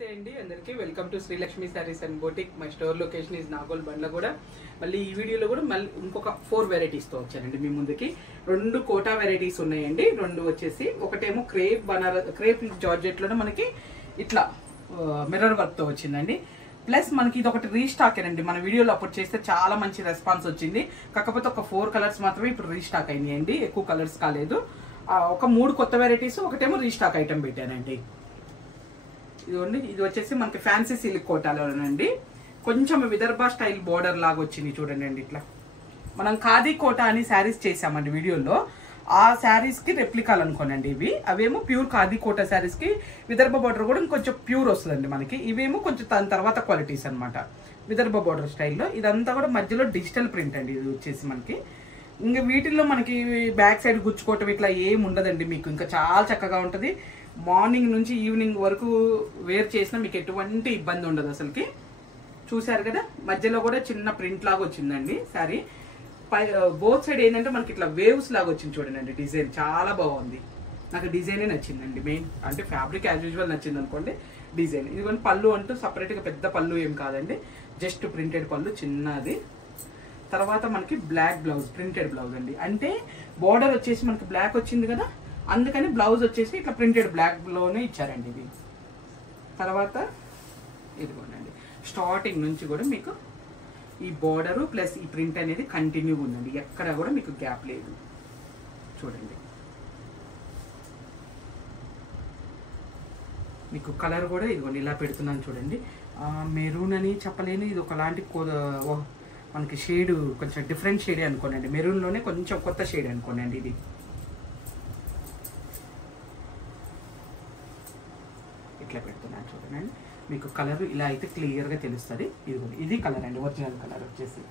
నమస్తే అండి అందరికీ welcome to Srilakshmi sarees and boutique. My store location is Nagole Bandlaguda. మళ్ళీ ఈ వీడియోలో కూడా మళ్ళీ ఇంకొక 4 వెరైటీస్తో వచ్చానండి మీ ముందుకి. 2 కోటా వెరైటీస్ ఉన్నాయండి. 2 వచ్చేసి ఒకటేమో క్రేప్ జార్జెట్లోనే మనకి ఇట్లా మిర్రర్ వర్క్తో వచ్చిందండి. ప్లస్ మనకి ఇది ఒకటి రీస్టాక్ అండి. మన వీడియోలో అప్పుడు చేస్తే చాలా మంచి రెస్పాన్స్ వచ్చింది. కాకపోతే ఒక 4 కలర్స్ మాత్రమే ఇప్పుడు రీస్టాక్ అయినాయండి, ఎక్కువ కలర్స్ కాలేదు. ఒక 3 కొత్త వెరైటీస్, ఒకటేమో రీస్టాక్ ఐటమ్ పెట్టానండి. ఇదిగోండి, ఇది వచ్చేసి మనకి ఫ్యాన్సీ సిల్క్ కోటాలోనండి. కొంచెం విదర్భ స్టైల్ బోర్డర్ లాగా వచ్చింది చూడండి అండి. ఇట్లా మనం ఖాదీ కోటా అని శారీస్ చేసామండి వీడియోలో. ఆ శారీస్ కి రెప్లికాలు అనుకోనండి ఇవి. అవేమో ప్యూర్ ఖాదీ కోటా శారీస్ కి విదర్భ బోర్డర్ కూడా ఇంకొంచెం ప్యూర్ వస్తుందండి మనకి. ఇవేమో కొంచెం దాని తర్వాత క్వాలిటీస్ అనమాట, విదర్భ బోర్డర్ స్టైల్లో. ఇదంతా కూడా మధ్యలో డిజిటల్ ప్రింట్ అండి. ఇది వచ్చేసి మనకి ఇంకా వీటిల్లో మనకి బ్యాక్ సైడ్ గుచ్చుకోవటం ఇట్లా ఏం ఉండదండి. మీకు ఇంకా చాలా చక్కగా ఉంటుంది. మార్నింగ్ నుంచి ఈవినింగ్ వరకు వేర్ చేసినా మీకు ఎటువంటి ఇబ్బంది ఉండదు అసలుకి. చూసారు కదా, మధ్యలో కూడా చిన్న ప్రింట్ లాగా వచ్చిందండి శారీ. బోత్ సైడ్ ఏంటంటే మనకి ఇట్లా వేవ్స్ లాగా వచ్చింది చూడండి అండి. డిజైన్ చాలా బాగుంది, నాకు డిజైనే నచ్చిందండి. మెయిన్ అంటే ఫ్యాబ్రిక్ యాజ్ యూజువల్ నచ్చింది అనుకోండి, డిజైన్. ఇదిగోండి పళ్ళు అంటూ సపరేట్గా పెద్ద పళ్ళు ఏం కాదండి, జస్ట్ ప్రింటెడ్ పళ్ళు చిన్నది. తర్వాత మనకి బ్లాక్ బ్లౌజ్, ప్రింటెడ్ బ్లౌజ్ అండి. అంటే బోర్డర్ వచ్చేసి మనకి బ్లాక్ వచ్చింది కదా, అందుకని బ్లౌజ్ వచ్చేసి ఇట్లా ప్రింటెడ్ బ్లాక్లోనే ఇచ్చారండి ఇది. తర్వాత ఇదిగోండి, స్టార్టింగ్ నుంచి కూడా మీకు ఈ బోర్డరు ప్లస్ ఈ ప్రింట్ అనేది కంటిన్యూ ఉందండి. ఎక్కడ కూడా మీకు గ్యాప్ లేదు చూడండి. మీకు కలర్ కూడా ఇదిగోండి ఇలా పెడుతున్నాను చూడండి. మెరూన్ అని చెప్పలేను, ఇది ఒకలాంటి మనకి షేడ్ కొంచెం డిఫరెంట్ షేడే అనుకోనండి. మెరూన్లోనే కొంచెం కొత్త షేడ్ అనుకోనండి ఇది. ఇట్లా పెడుతున్నాను చూడండి. మీకు కలర్ ఇలా అయితే క్లియర్గా తెలుస్తుంది. ఇది కలర్ అండి, ఒరిజినల్ కలర్ వచ్చేసి.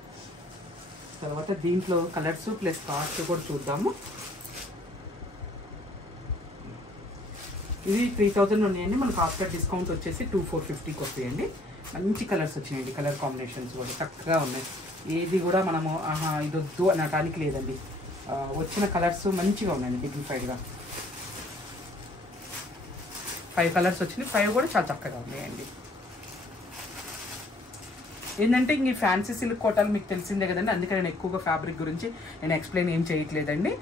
తర్వాత దీంట్లో కలర్స్ ప్లస్ కాస్ట్ కూడా చూద్దాము. ఇది 3000 ఉన్నాయండి. మనకు ఆఫ్టర్ డిస్కౌంట్ వచ్చేసి 2450కి వస్తాయండి. మంచి కలర్స్ వచ్చినాయండి. కలర్ కాంబినేషన్స్ కూడా చక్కగా ఉన్నాయి. ఏది కూడా మనము ఇది వద్దు అనటానికి లేదండి. వచ్చిన కలర్స్ మంచిగా ఉన్నాయండి, డిగ్నిఫైడ్గా. 5 కలర్స్ వచ్చినాయి. 5 కూడా చాలా చక్కగా ఉన్నాయండి. ఏంటంటే ఇంక ఈ ఫ్యాన్సీ సిల్క్ కోటాలు మీకు తెలిసిందే కదండి. అందుకని నేను ఎక్కువగా ఫ్యాబ్రిక్ గురించి నేను ఎక్స్ప్లెయిన్ ఏం చేయట్లేదండి.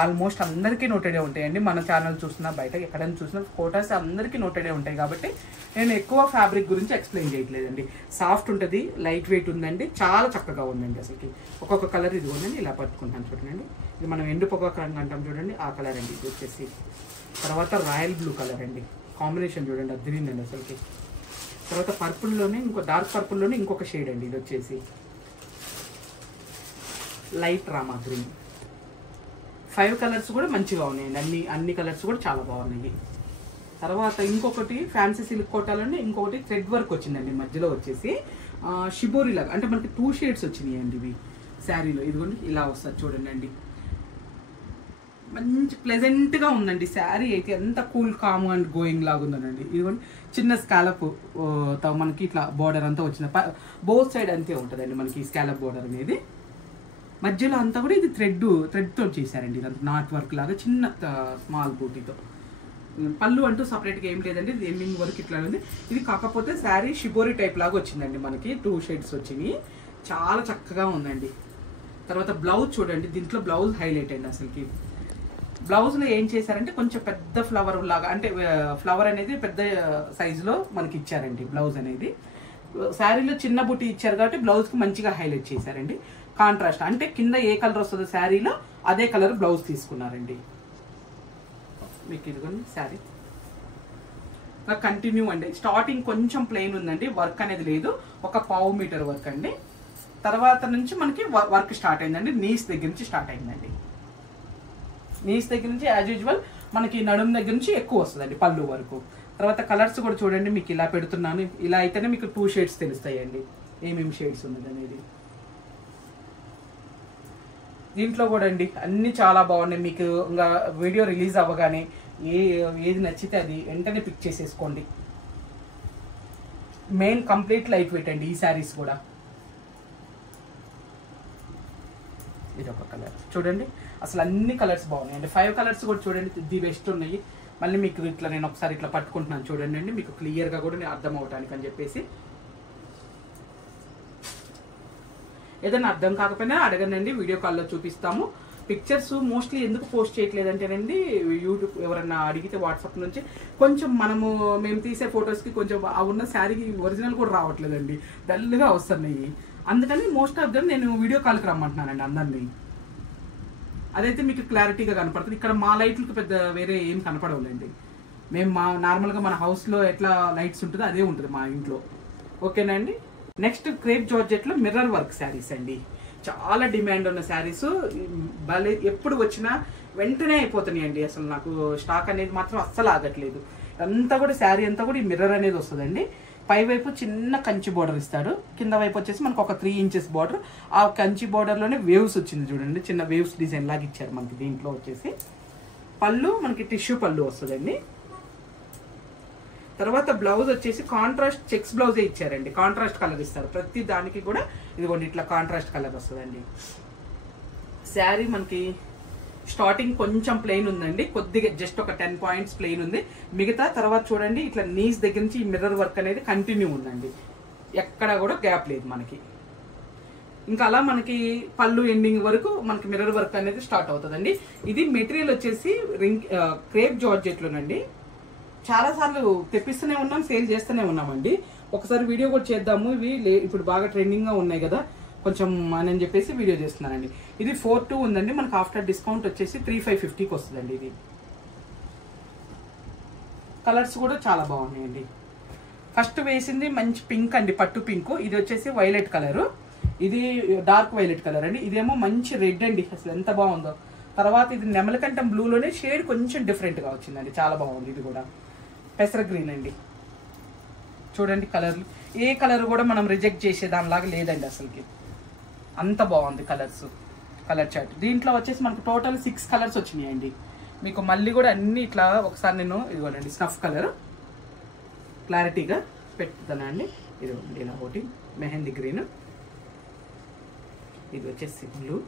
ఆల్మోస్ట్ అందరికీ నోటెడే ఉంటాయండి. మన ఛానల్ చూసినా బయట ఎక్కడైనా చూసినా కోటాస్ అందరికీ నోటెడే ఉంటాయి. కాబట్టి నేను ఎక్కువ ఫ్యాబ్రిక్ గురించి ఎక్స్ప్లెయిన్ చేయట్లేదండి. సాఫ్ట్ ఉంటుంది, లైట్ వెయిట్ ఉందండి, చాలా చక్కగా ఉందండి అసలుకి. ఒక్కొక్క కలర్ ఇది ఉందండి, ఇలా పట్టుకుంటాను చూడండి. ఇది మనం ఎండు పొగాకు రంగు అంటాం చూడండి, ఆ కలర్ అండి ఇది వచ్చేసి. తర్వాత రాయల్ బ్లూ కలర్ అండి, కాంబినేషన్ చూడండి అద్దరిందండి అసలుకి. తర్వాత పర్పుల్లోనే డార్క్ పర్పుల్లోనే ఇంకొక షేడ్ అండి ఇది వచ్చేసి లైట్ రామా గ్రీన్. 5 కలర్స్ కూడా మంచిగా ఉన్నాయండి. అన్ని కలర్స్ కూడా చాలా బాగున్నాయి. తర్వాత ఇంకొకటి ఫ్యాన్సీ సిల్క్ కోటాలోనే ఇంకొకటి థ్రెడ్ వర్క్ వచ్చిందండి మధ్యలో వచ్చేసి. షిబోరి లాగా అంటే మనకి 2 షేడ్స్ వచ్చినాయి అండి ఇవి శారీలో. ఇదిగోండి ఇలా వస్తుంది చూడండి అండి. మంచి ప్లెజెంట్గా ఉందండి శారీ అయితే. ఎంత కూల్ కామ్ అండ్ గోయింగ్ లాగా ఉందండి. ఇదిగోండి చిన్న స్కాలప్ మనకి ఇట్లా బోర్డర్ అంతా వచ్చిన బోత్ సైడ్ అంతే ఉంటుందండి మనకి స్కాలప్ బోర్డర్ అనేది. మధ్యలో అంతా కూడా ఇది థ్రెడ్తో చేశారండి. ఇదంతా నాట్ వర్క్ లాగా చిన్న స్మాల్ బూటీతో. పళ్ళు అంటూ సపరేట్గా ఏం లేదండి, ఇది ఎండింగ్ వరకు ఇట్లా ఉంది. ఇది కాకపోతే శారీ షిబోరి టైప్ లాగా వచ్చిందండి మనకి. 2 షేడ్స్ వచ్చినాయి, చాలా చక్కగా ఉందండి. తర్వాత బ్లౌజ్ చూడండి, దీంట్లో బ్లౌజ్ హైలైట్ అండి అసలుకి. బ్లౌజ్లో ఏం చేశారంటే కొంచెం పెద్ద ఫ్లవర్ లాగా, అంటే ఫ్లవర్ అనేది పెద్ద సైజులో మనకి ఇచ్చారండి బ్లౌజ్ అనేది. శారీలో చిన్న బుట్టి ఇచ్చారు కాబట్టి బ్లౌజ్కి మంచిగా హైలైట్ చేశారండి. కాంట్రాస్ట్ అంటే కింద ఏ కలర్ వస్తుందో శారీలో అదే కలర్ బ్లౌజ్ తీసుకున్నారండి. మీకు ఇదిగోండి శారీ కంటిన్యూ అండి. స్టార్టింగ్ కొంచెం ప్లెయిన్ ఉందండి, వర్క్ అనేది లేదు, ఒక 1/2 మీటర్ వర్క్ అండి. తర్వాత నుంచి మనకి వర్క్ స్టార్ట్ అయిందండి. నీస్ దగ్గర నుంచి స్టార్ట్ అయిందండి. నీస్ దగ్గర నుంచి యాజ్ యూజువల్ మనకి నడుము దగ్గర నుంచి ఎక్కువ వస్తుందండి పళ్ళు వరకు. తర్వాత కలర్స్ కూడా చూడండి, మీకు ఇలా పెడుతున్నాను. ఇలా అయితేనే మీకు 2 షేడ్స్ తెలుస్తాయండి ఏమేమి షేడ్స్ ఉన్నది అనేది. దీంట్లో కూడా అండి అన్నీ చాలా బాగున్నాయి. మీకు ఇంకా వీడియో రిలీజ్ అవ్వగానే ఏది నచ్చితే అది వెంటనే పిక్ చేసేసుకోండి. మెయిన్ కంప్లీట్ లైట్ వెయిట్ అండి ఈ శారీస్ కూడా. ఇది ఒక కలర్ చూడండి, అసలు అన్ని కలర్స్ బాగున్నాయండి. 5 కలర్స్ కూడా చూడండి, ది బెస్ట్ ఉన్నాయి. మళ్ళీ మీకు ఇట్లా నేను ఒకసారి ఇట్లా పట్టుకుంటున్నాను చూడండి అండి, మీకు క్లియర్గా కూడా నేను అర్థం అవటానికి అని చెప్పేసి. ఏదైనా అర్థం కాకపోయినా అడగనండి, వీడియో కాల్లో చూపిస్తాము. పిక్చర్స్ మోస్ట్లీ ఎందుకు పోస్ట్ చేయట్లేదంటేనండి, యూట్యూబ్ ఎవరన్నా అడిగితే వాట్సాప్ నుంచి కొంచెం మేము తీసే ఫొటోస్కి కొంచెం ఆ ఉన్న శారీకి ఒరిజినల్ కూడా రావట్లేదండి, డల్గా వస్తున్నాయి. అందుకని మోస్ట్ ఆఫ్ దమ్ నేను వీడియో కాల్కి రమ్మంటున్నానండి అందరినీ. అదైతే మీకు క్లారిటీగా కనపడుతుంది. ఇక్కడ మా లైట్లకు పెద్ద వేరే ఏం కనపడవులేండి. మేము నార్మల్గా మన హౌస్లో ఎట్లా లైట్స్ ఉంటుందో అదే ఉంటుంది మా ఇంట్లో. ఓకేనా అండి. నెక్స్ట్ క్రేప్ జార్జెట్లో మిర్రర్ వర్క్ శారీస్ అండి. చాలా డిమాండ్ ఉన్న శారీస్, భలే ఎప్పుడు వచ్చినా వెంటనే అయిపోతున్నాయి అండి. అసలు నాకు స్టాక్ అనేది మాత్రం అస్సలు ఆగట్లేదు. అంతా కూడా శారీ అంతా కూడా ఈ మిర్రర్ అనేది వస్తుందండి. పై వైపు చిన్న కంచి బోర్డర్ ఇస్తాడు, కింద వైపు వచ్చేసి మనకు ఒక 3 ఇంచెస్ బార్డర్. ఆ కంచి బార్డర్లోనే వేవ్స్ వచ్చింది చూడండి, చిన్న వేవ్స్ డిజైన్ లాగా ఇచ్చారు మనకి. దీంట్లో వచ్చేసి పళ్ళు మనకి టిష్యూ పళ్ళు వస్తుందండి. తర్వాత బ్లౌజ్ వచ్చేసి కాంట్రాస్ట్ చెక్స్ బ్లౌజే ఇచ్చారండి, కాంట్రాస్ట్ కలర్ ఇస్తారు ప్రతి దానికి కూడా. ఇదిగోండి ఇట్లా కాంట్రాస్ట్ కలర్ వస్తుందండి. శారీ మనకి స్టార్టింగ్ కొంచెం ప్లెయిన్ ఉందండి, కొద్దిగా జస్ట్ ఒక 10 పాయింట్స్ ప్లెయిన్ ఉంది. మిగతా తర్వాత చూడండి ఇట్లా నీస్ దగ్గర నుంచి ఈ మిర్రర్ వర్క్ అనేది కంటిన్యూ ఉందండి, ఎక్కడ కూడా గ్యాప్ లేదు మనకి. ఇంకా అలా మనకి పళ్ళు ఎండింగ్ వరకు మనకి మిర్రర్ వర్క్ అనేది స్టార్ట్ అవుతుందండి. ఇది మెటీరియల్ వచ్చేసి క్రేప్ జార్జెట్లోనండి. చాలా సార్లు తెప్పిస్తూనే ఉన్నాం, సేల్ చేస్తూనే ఉన్నామండి. ఒకసారి వీడియో కూడా చేద్దాము, ఇవి ఇప్పుడు బాగా ట్రెండింగ్గా ఉన్నాయి కదా కొంచెం అని చెప్పేసి వీడియో చేస్తున్నానండి. ఇది 4.2 ఉందండి, మనకు ఆఫ్టర్ డిస్కౌంట్ వచ్చేసి 3,550కి వస్తుందండి. ఇది కలర్స్ కూడా చాలా బాగున్నాయండి. ఫస్ట్ వేసింది మంచి పింక్ అండి, పట్టు పింక్. ఇది వచ్చేసి వైలెట్ కలరు, ఇది డార్క్ వైలెట్ కలర్ అండి. ఇదేమో మంచి రెడ్ అండి, అసలు ఎంత బాగుందో. తర్వాత ఇది నెమలకంఠం బ్లూలోనే షేడ్ కొంచెం డిఫరెంట్గా వచ్చిందండి, చాలా బాగుంది. ఇది కూడా పెసర గ్రీన్ అండి. చూడండి కలర్లు, ఏ కలర్ కూడా మనం రిజెక్ట్ చేసేదానిలాగా లేదండి అసలుకి, అంత బాగుంది కలర్స్. కలర్ చార్ట్ దీంట్లో వచ్చేసి మనకు టోటల్ 6 కలర్స్ వచ్చినాయండి. మీకు మళ్ళీ కూడా అన్ని ఇట్లా ఒకసారి నేను ఇదిగోనండి స్నఫ్ కలర్ క్లారిటీగా పెట్టుతానండి. ఇదిగోండి ఇలా ఒకటి మెహందీ గ్రీన్, ఇది వచ్చేసి బ్లూ,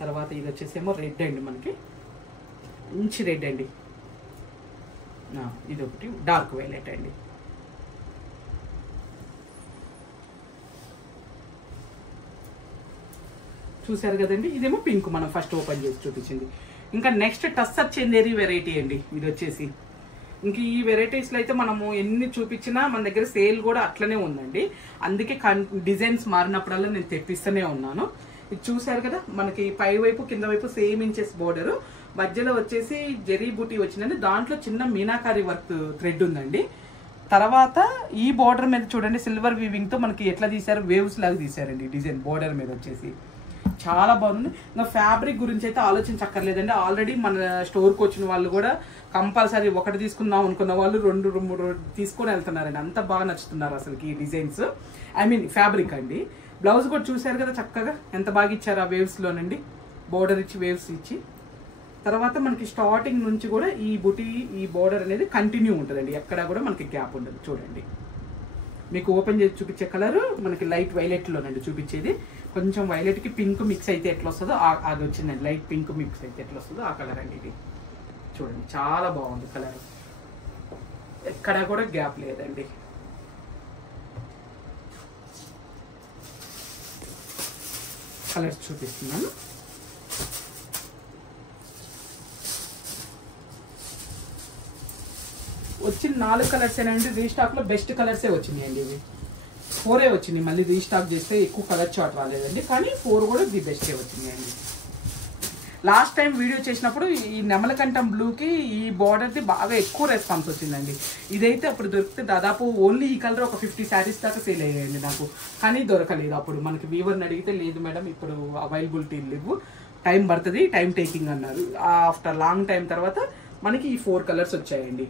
తర్వాత ఇది వచ్చేసి ఏమో రెడ్ అండి, మనకి మంచి రెడ్ అండి. ఇది ఒకటి డార్క్ వైలెట్ అండి. చూసారు కదండి, ఇదేమో పింక్ మనం ఫస్ట్ ఓపెన్ చేసి చూపించింది. ఇంకా నెక్స్ట్ టస్సర్ చందేరి వెరైటీ అండి. ఇది వచ్చేసి ఇంక ఈ వెరైటీస్లో అయితే మనము ఎన్ని చూపించినా మన దగ్గర సేల్ కూడా అట్లనే ఉందండి. అందుకే డిజైన్స్ మారినప్పుడల్లా నేను తెప్పిస్తూనే ఉన్నాను. ఇది చూసారు కదా, మనకి పై వైపు కింద వైపు సేమ్ ఇంచెస్ బోర్డర్, మధ్యలో వచ్చేసి జెరీ బూటీ వచ్చిందండి. దాంట్లో చిన్న మీనాకారి వర్క్ థ్రెడ్ ఉందండి. తర్వాత ఈ బోర్డర్ మీద చూడండి సిల్వర్ వీవింగ్తో మనకి ఎట్లా తీసారు, వేవ్స్ లాగా తీసారండి డిజైన్ బోర్డర్ మీద వచ్చేసి. చాలా బాగుంది. ఇంకా ఫ్యాబ్రిక్ గురించి అయితే ఆలోచించక్కర్లేదండి. ఆల్రెడీ మన స్టోర్కి వచ్చిన వాళ్ళు కూడా కంపల్సరీ ఒకటి తీసుకుందాం అనుకున్న వాళ్ళు 2-3 తీసుకొని వెళ్తున్నారండి, అంత బాగా నచ్చుతున్నారు అసలుకి ఈ డిజైన్స్. ఐ మీన్ ఫ్యాబ్రిక్ అండి. బ్లౌజ్ కూడా చూసారు కదా చక్కగా ఎంత బాగా ఇచ్చారు ఆ వేవ్స్లోనండి, బోర్డర్ ఇచ్చి వేవ్స్ ఇచ్చి. తర్వాత మనకి స్టార్టింగ్ నుంచి కూడా ఈ బుటీ ఈ బోర్డర్ అనేది కంటిన్యూ ఉంటుందండి, ఎక్కడ కూడా మనకి గ్యాప్ ఉండదు. చూడండి మీకు ఓపెన్ చేసి చూపించే కలర్ మనకి లైట్ వైలెట్లోనండి చూపించేది. కొంచెం వైలెట్కి పింక్ మిక్స్ అయితే ఎట్లా వస్తుందో అది వచ్చిందండి, లైట్ పింక్ మిక్స్ అయితే ఎట్లా వస్తుందో ఆ కలర్ అండి. ఇది చూడండి చాలా బాగుంది కలర్, ఎక్కడ కూడా గ్యాప్ లేదండి. కలర్స్ చూపిస్తున్నాను. వచ్చిన 4 కలర్స్ ఏనండి, రీస్టాక్లో బెస్ట్ కలర్సే వచ్చినాయండి. ఇవి 4 వచ్చినాయి, మళ్ళీ రీస్టాక్ చేస్తే ఎక్కువ కలర్ చార్ట్ రాలేదండి, కానీ 4 కూడా ది బెస్టే వచ్చినాయండి. లాస్ట్ టైం వీడియో చేసినప్పుడు ఈ నెమలకంఠం బ్లూకి ఈ బార్డర్ది బాగా ఎక్కువ రెస్పాన్స్ వచ్చిందండి. ఇదైతే అప్పుడు దొరికితే దాదాపు ఓన్లీ ఈ కలర్ ఒక 50 శారీస్ దాకా సేల్ అయ్యాయండి నాకు, కానీ దొరకలేదు. అప్పుడు మనకి వీవర్ని అడిగితే లేదు మేడం ఇప్పుడు అవైలబిలిటీ లేవు, టైం పడుతుంది, టైం టేకింగ్ అన్నారు. ఆఫ్టర్ లాంగ్ టైం తర్వాత మనకి ఈ 4 కలర్స్ వచ్చాయండి.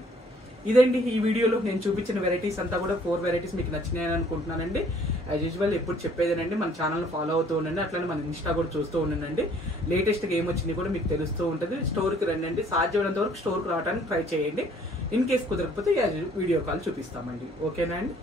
ఇదండి ఈ వీడియోలో నేను చూపించిన వెరైటీస్ అంతా కూడా 4 వెరైటీస్ మీకు నచ్చినాయని అనుకుంటున్నానండి. యాజ్ యూజువల్ ఎప్పుడు చెప్పేదేనండి, మన ఛానల్ని ఫాలో అవుతూ ఉండండి, అట్లనే మన ఇన్స్టా కూడా చూస్తూ ఉండండి. లేటెస్ట్గా ఏమొచ్చింది కూడా మీకు తెలుస్తూ ఉంటుంది. స్టోర్కి రండి, సాధ్యమైనంత వరకు స్టోర్కి రావడానికి ట్రై చేయండి. ఇన్ కేస్ కుదరకపోతే వీడియో కాల్ చూపిస్తామండి. ఓకేనా అండి.